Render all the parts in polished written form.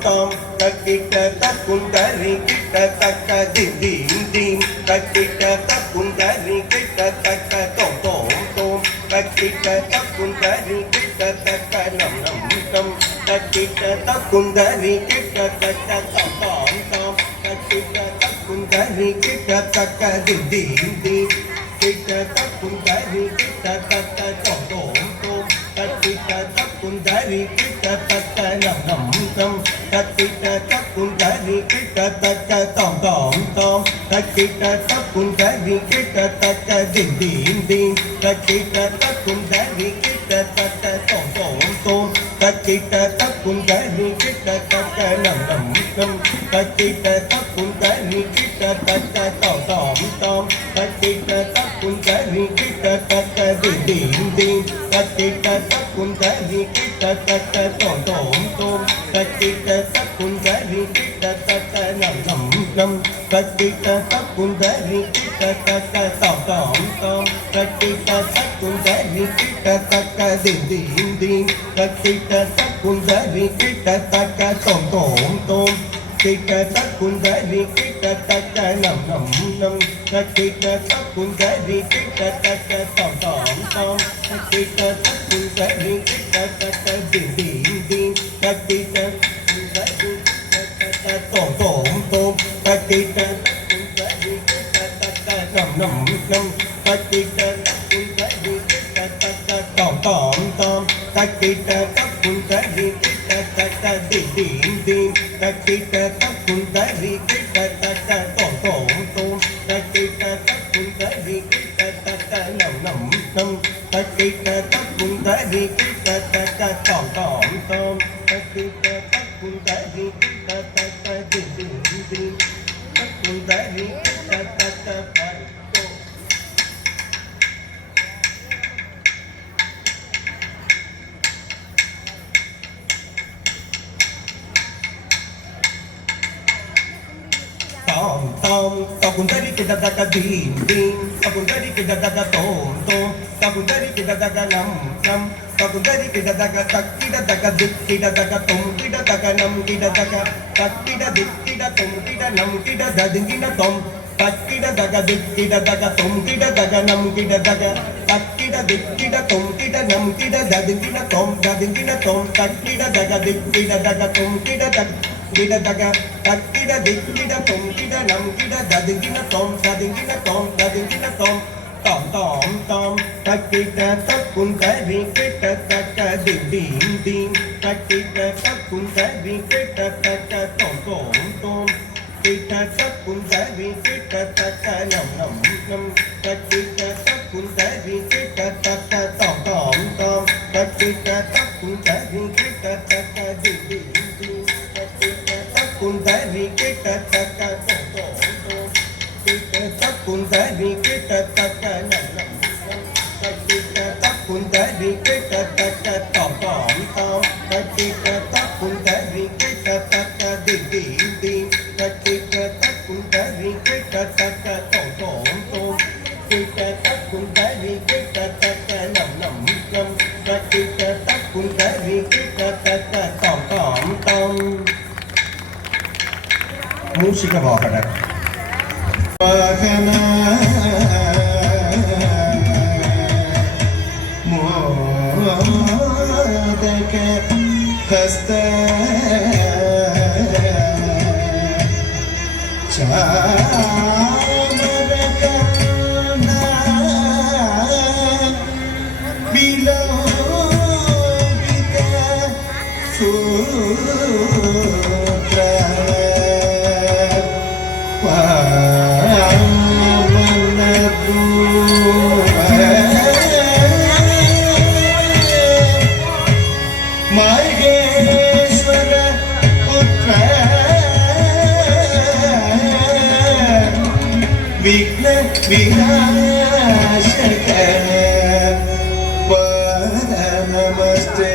Tom takita takundari kita taka dim dim dim takita takundari kita taka tom tom tom takita takundari kita taka nam nam nam takita takundari kita taka tom tom tom takita takundari kita taka dim dim dim kita takundari kita taka tom tom tom takita takundari kita taka nam nam nam takita takundari kita taka tom tom tom takita takundari kita taka dim dim dim takita takundari kita taka tom tom tom takita takundari kita taka nam nam nam takita takundari kita taka tom tom tom takita takundari kita taka dim dim dim takita takundari kita taka tom tom tom takita takundari kita taka nam nam nam takita takundari kita taka tom tom tom takita takundari kita taka dim dim dim takita takundari kita taka tom tom tom kita takundari kita taka nam nam nam takita takundari kita taka tom tom tom takita takundari kita taka dim dim dim takita takundari kita taka tom tom tom takita takundari kita taka nam nam nam takita takundari kita taka tom tom tom takita takundari kita taka dim dim dim takita takundari kita taka tom tom tom takita takundari kita taka nam nam nam takita takundari kita taka tom tom tom takita takundari kita taka dim dim dim takundari kita taka parito tom tom takundari kita taka dim dim takundari kita taka tom tom takundari kita taka nam nam takundari kita taka tak kita taka dik kita taka tom kita taka nam kita taka tak kita dik kita tom kita nam kita dading kita tom tak kita taka dik kita taka tom kita taka nam kita taka tak kita dik kita tom kita nam kita dading kita tom tak kita taka dik kita taka tom kita taka kita taka tak kita dik kita tom kita nam kita dading kita tom dading kita tom tom tom tom takita takundari kita taka dim dim dim takita takundari kita taka tom tom tom kita takundari kita taka nam nam nam takita takundari kita taka tom tom tom takita takundari kita taka dim dim dim takita takundari kita taka tom tom tom kita takundari kita taka nam nam nam takita takundari kita taka tom tom tom takita takundari kita taka dim dim dim takita takundari kita taka tom tom tom kita takundari kita taka nam nam nam takita takundari kita taka tom tom tom musika bahana Wahana Modaka Hasta Chamarakana Bilobita Sutra Maheshwara Putra Vigna Vinashaka Pada Namaste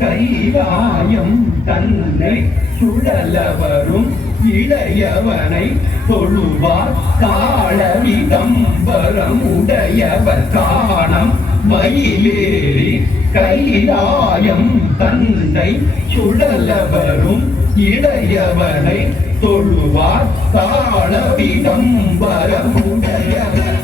Kailayam தன்னை சுழலவரும் இளையவனை தொழுவார் காள விதம்பரம் உடையவர் காணம் மயிலேறி கைலாயம் தன்னை சுழலவரும் இளையவனை தொழுவார் காள விதம்பரம் உடையவர்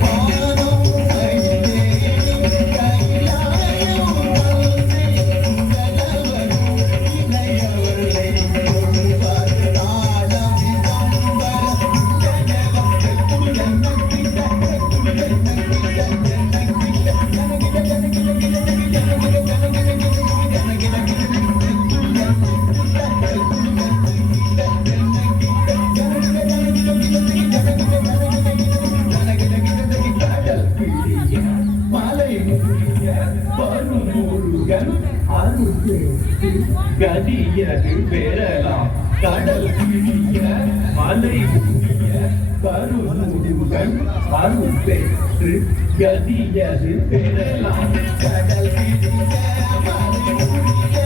மலை உரிய கருமுருகன் அருள் பெற்று கதியது பெறலாம் கடல் விரிய மலை உரிய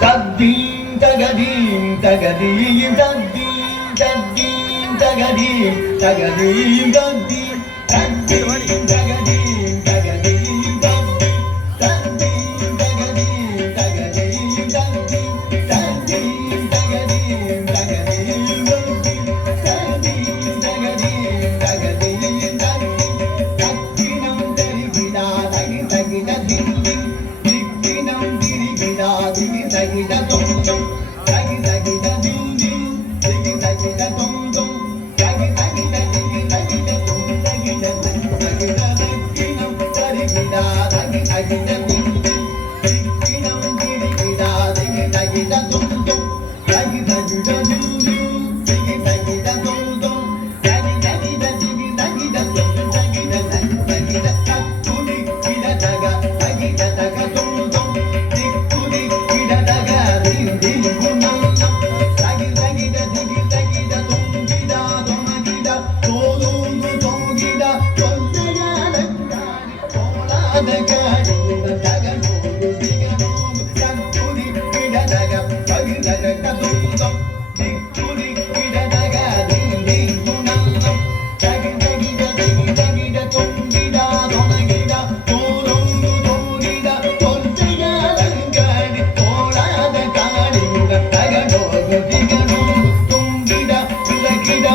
Tadim tagadim tagadim tadim tadim tagadim tagadim tadim tadim tagadim tagadim tadim tadim tagadim tagadim tadim tadim tagadim tagadim tadim tadim tagadim tagadim tadim tadim dirigida tagi tagida dim dim dirigida dirigida digi tagida dum dum tagi tagida dim dim digi tagida dum dum tagi tagida digi tagida dum tagida tagida dirigida dirigida tagi tagida dim dim dirigida dirigida digi tagida dum dum tagi tagida dim dim digi tagida dum dum tagi tagida digi tagida dum tagida tagida takuni kida daga tagida daga dum dum tikuni kida daga dim dim gunam tagi tagida digi tagida dum gida dum gida tolum dum gida tolya lagari tola daga daga dum diga dum takuni kida daga tagida daga dum dum tikuni kida daga dim dim gunam tagi tagida digi tagida dum gida dum gida tolum dum gida tolya lagari tola daga daga dum diga dum gida gida gida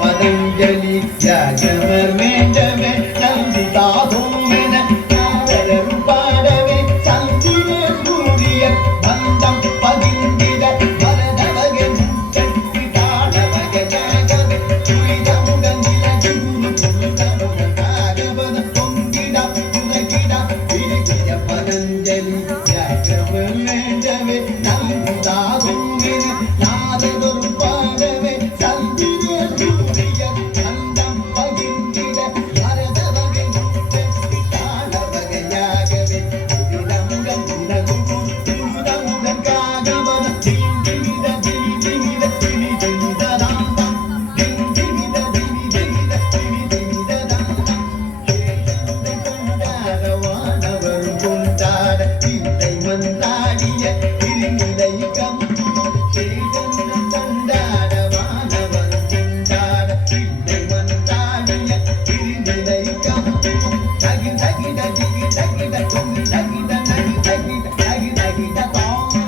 Patanjali யாகமர் வேண்டவே நந்திதா தோமென நாரரும் பாடவே சந்திர சூரிய பந்தம் பதிந்திட பரதவகை முச்சட்டி தாடவகை ஜாகவே துரிதமுடன் நிலஜூரு துருதமுடன் தாகவத பொங்கிட புதகிட விரிகிட பதஞ்சலி யாகமர் வேண்டவே நந்திதா தோமென நாரரும் பாடவே சந்திர சூரிய பந்தம் பதிந்திட பரதவகை முச்சட்டி தாடவகை ஜாகவே துரிதமுடன் நிலஜூரு துருதமுடன் தாகவத திங்கிட திரிதிட திரிதிட தாந்தம் திங்கிட திரிதிட திரிதிட தாந்தம் சேதனுடன் கொண்டாட வானவரும் கொண்டாட இல்லை வந்தாடிய திருநிலை கம்பும் சேதனுடன் கொண்டாட வானவரும் கொண்டாட இல்லை வந்தாடிய திருநிலை கம்பும் தகி தகிட திகி தகிட தொங்கி தகிட நகி தகிட தகி தகிட தோம்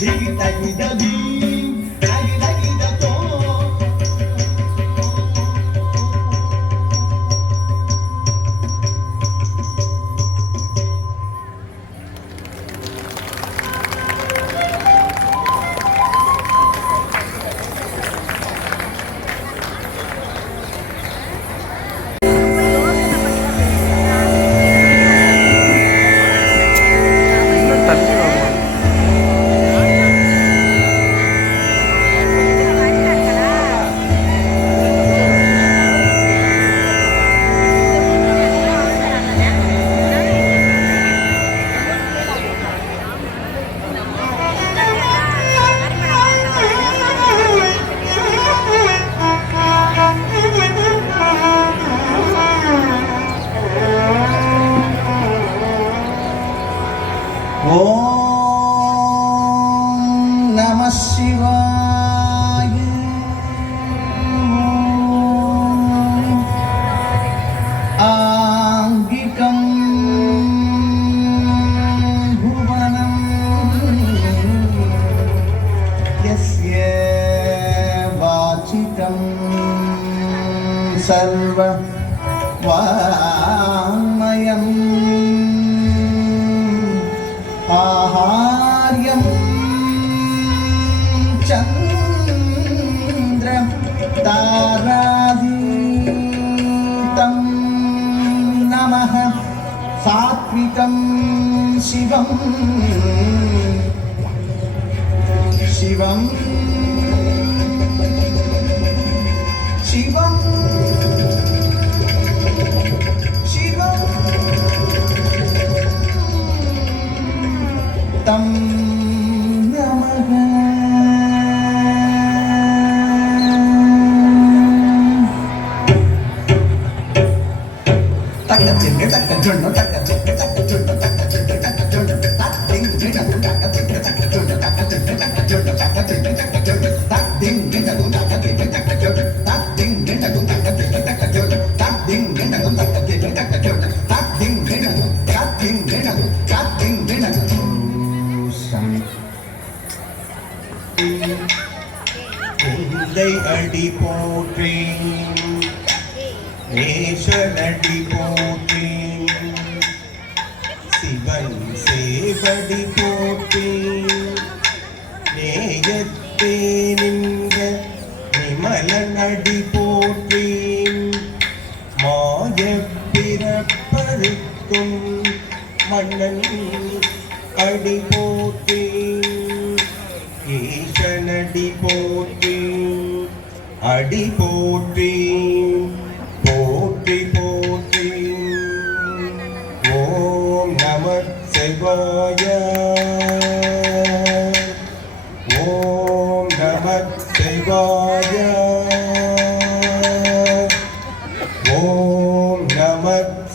திகி தகிட தீம் தகி தகிட தோம் இன்னும் தள்ளி வாங்க சிவாய ஆங்கிகம் புவனம் யஸ்ய வாசிகம் சர்வ வாமயம் ஆஹார்யம் சந்திர தாராதீதம் நமः சாத்விகம் சிவம் சிவம் சிவம் சிவம் தம் நமः தக்கத்திற்கு தக்க ஜொண்ணு தக்கத்திற்கு தக்க ஜொண்ணு தக்கத்திற்கு தக்க ஜொண்ணு தத்திங் ஜிடகு தக்கத்திற்கு தக்க ஜொண்ணு தக்கத்திற்கு தக்க ஜொண்ணு தக்கத்திற்கு தக்க ஜொண்ணு தத்திங் ஜிடகு தக்கத்திற்கு தக்க ஜொண்ணு தத்திங் ஜிடகு தக்கத்திற்கு தக்க ஜொண்ணு தத்திங் ஜிடகு தக்கத்திற்கு தக்க ஜொண்ணு தத்திங் ஜிடகு தத்திங் ஜிடகு தத்திங் ஜிடகு குந்தை அடி போற்றி நேசனடி போற்றி சிவன் சேவடி போற்றி நேயத்தே நின்ற நிமலனடி போற்றி மாய பிறப்பருக்கும் மன்னன் அடி போற்றி ஈசனடி போற்றி அடி போற்றி போற்றி போற்றி ஓம் நம சிவாய ஓம் நம சிவாய ஓம் நம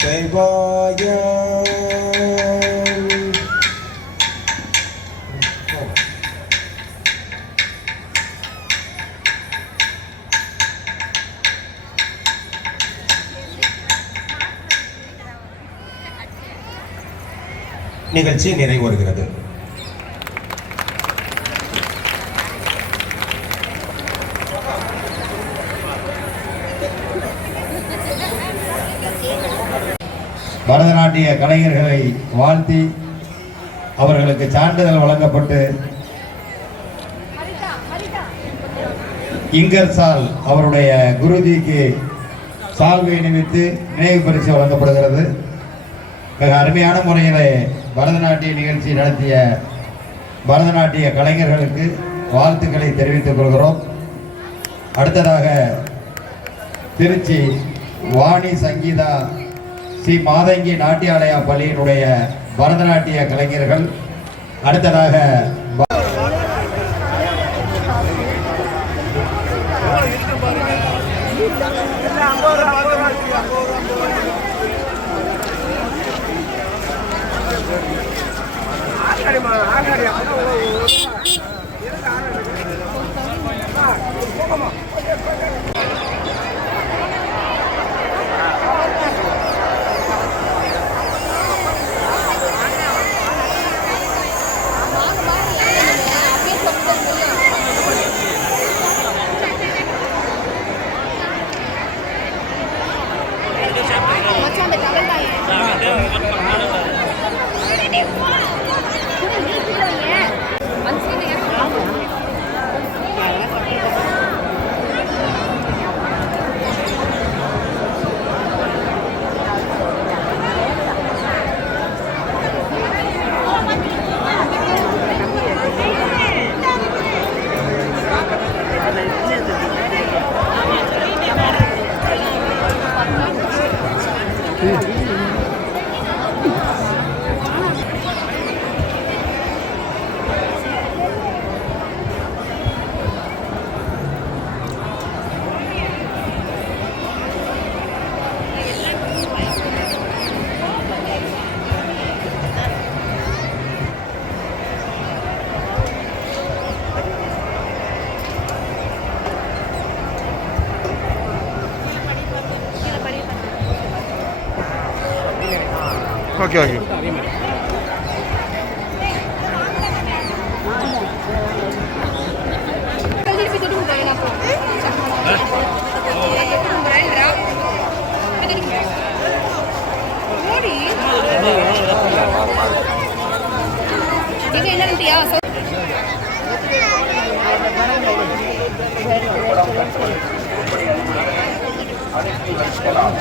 சிவாய நிகழ்ச்சி நிறைவேறுகிறது. பரதநாட்டிய கலைஞர்களை வாழ்த்தி அவர்களுக்கு சான்றிதழ் வழங்கப்பட்டு இங்கர்சால் அவருடைய குருஜிக்கு சால்வை நிமித்து நினைவு பரிசு வழங்கப்படுகிறது. மிக அருமையான முறையிலே பரதநாட்டிய நிகழ்ச்சி நடத்திய பரதநாட்டிய கலைஞர்களுக்கு வாழ்த்துக்களை தெரிவித்துக் கொள்கிறோம். அடுத்ததாக திருச்சி வாணி சங்கீதா ஸ்ரீ மாதங்கி நாட்டியாலயா பள்ளியினுடைய பரதநாட்டிய கலைஞர்கள். அடுத்ததாக ஓகே ஓகே இது என்னன்றியா அனுப்பி வைக்கலாம்.